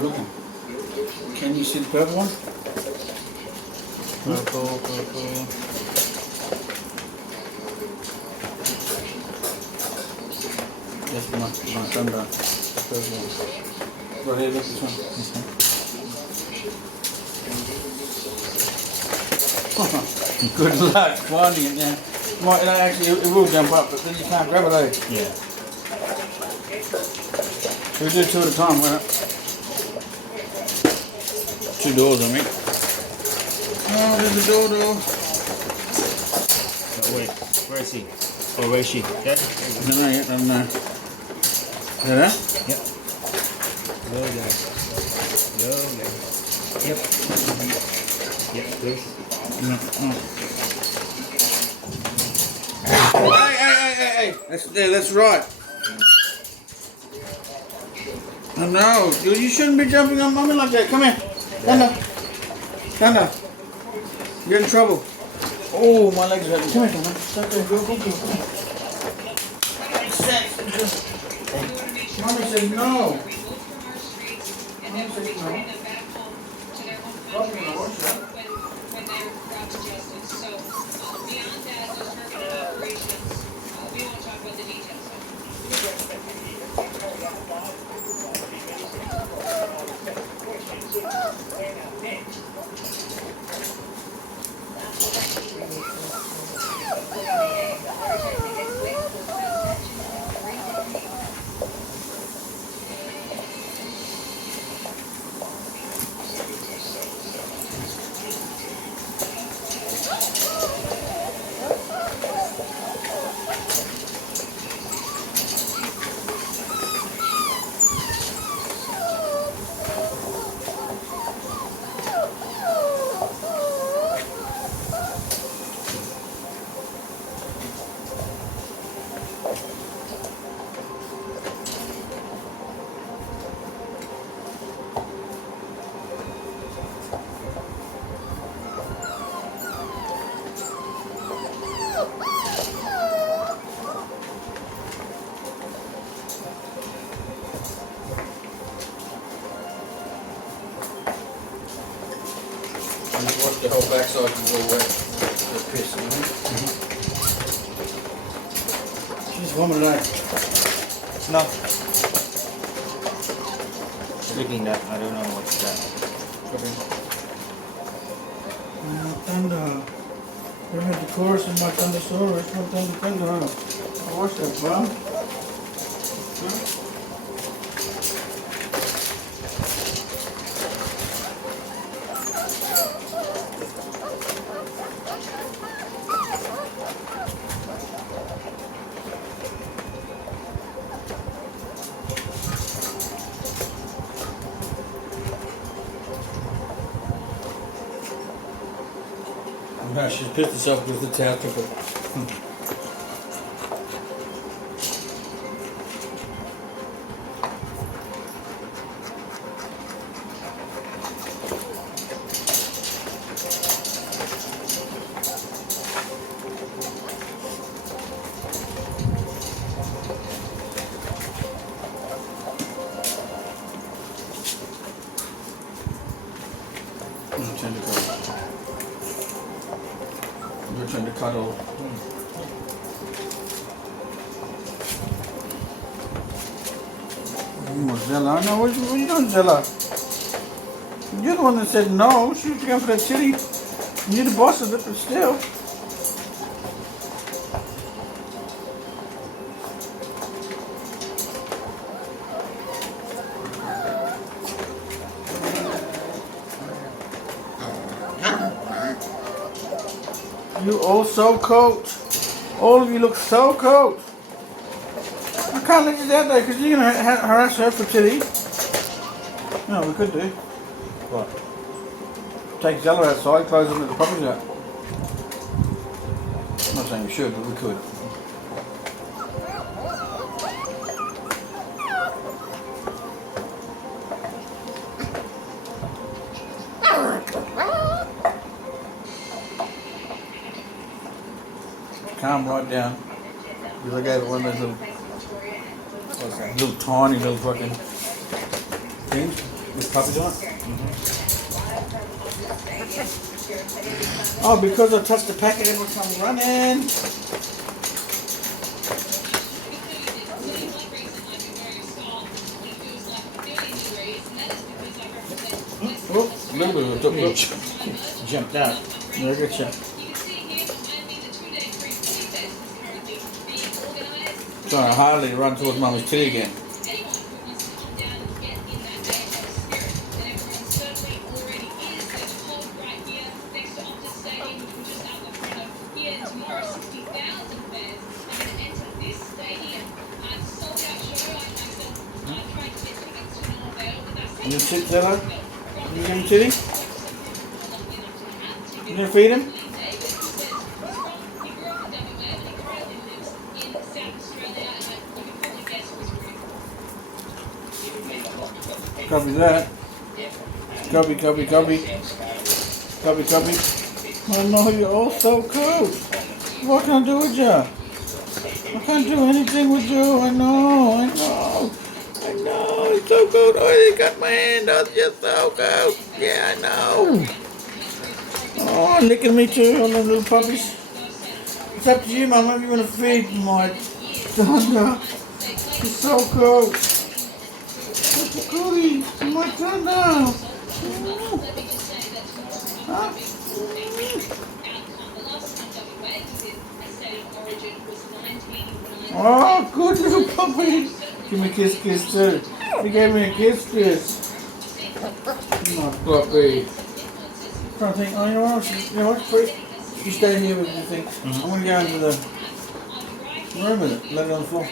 I'm looking. Can you see the purple one? Purple. Yes, my thunder. The purple one. Right here, look, this one. Good luck finding it now. Might, actually, it will jump up, but then you can't grab it, eh? Yeah. We'll do two at a time, won't it? 2 doors, I mean. Oh, there's the door. Oh, wait. Where is he? Oh, where is she? Yeah? No. Is that her? Yep. Go there. Yep. Yep, please. No. Hey. That's right. No, you shouldn't be jumping on mommy like that. Come here. Thunder. You're in trouble. Oh, my legs are hurting. Come here, Thunder. Go. Mommy said no. Wash the whole backside is all wet. The piss, She's vomited out. No. Licking that. I don't know what's that. Okay. Thunder. You had the chorus in my thunder story. It's not thunder. I watched that, bro. No, she's pissed herself because the towel took it. You're trying to cuddle. Zella, no, what are you doing, Zella? You're the one that said no. She was going for that titty. You're the boss of it, but still. You all so cold. All of you look so cold. I can't let you down there because you're going to harass her for titty. No, we could do. What? Take Zella outside, close them to the puppies out. I'm not saying we should, but we could. Calm right down. Because I gave it one of those little tiny little fucking things. With puppies on it? Oh, because I touched the packet, it will come running. Oh, a little bit of a duck. Jumped out. Yeah, I get you. Trying to hardly run towards Mummy's titty again. You gonna sit, Zella? You give him titty? You gonna feed him? Copy that. Copy. Copy. Oh no, you're all so cold. What can I do with you? I can't do anything with you. I know. It's so cold. Oh, they got my hand. Oh, it's just so cold. Yeah, I know. Oh, licking me too, all them little puppies. It's up to you, Mama, if you want to feed my thunder. It's so cold. It's a coolie. My thunder. Huh? Oh, good little puppy. Give me a kiss too. He gave me a kiss. My puppy. I'm trying to think, oh, you know what, Chris? You stay here with the thing. I'm going to go into the room with it. Let it on the floor.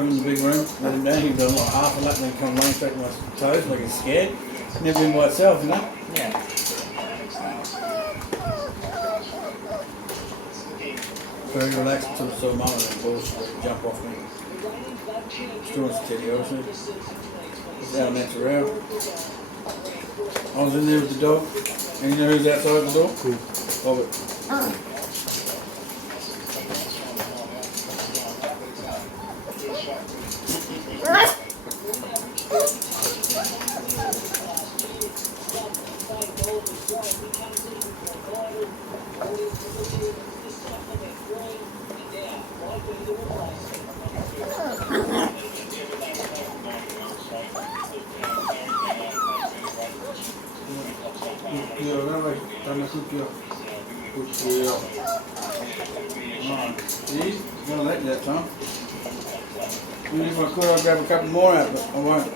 put him in the big room, let him down. He was on like half a lap and then come laying straight to my toes like he's scared. Never been by itself, you know? Yeah. Very relaxed until the sort of moment and balls jump off me. Still wants to tell you, obviously. It's how that's around. I was in there with the dog, and you know who's outside the door? Cool. Bobbit. See? Gonna let you that time. Even if I could, I'd grab a couple more out, but I won't.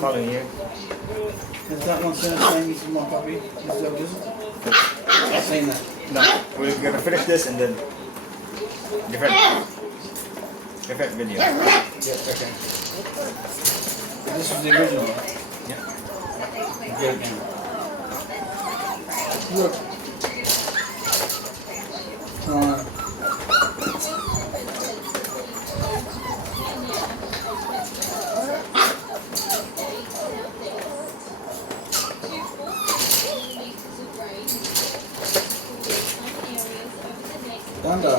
Following here. Has that one sound the same as my puppy? Is LDIZL? I've seen that. No, we're gonna finish this and then different video. Yeah, okay. This is the original one. Yeah. Good. Look. Thunder.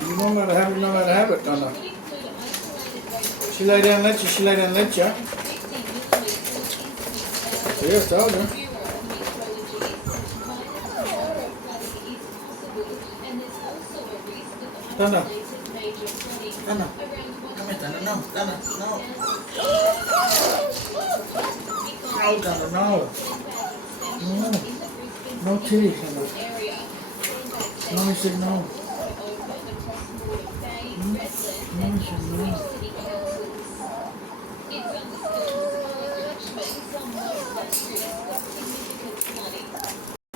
You know how to have it, know how to have it, Thunder. She lay down and let you, she lay down and let you. See, I told you. Thunder. Thunder. Come here, Thunder. No, Thunder. No. No, Thunder, no. No. No titties, Thunder. Mommy said no. Mommy said no.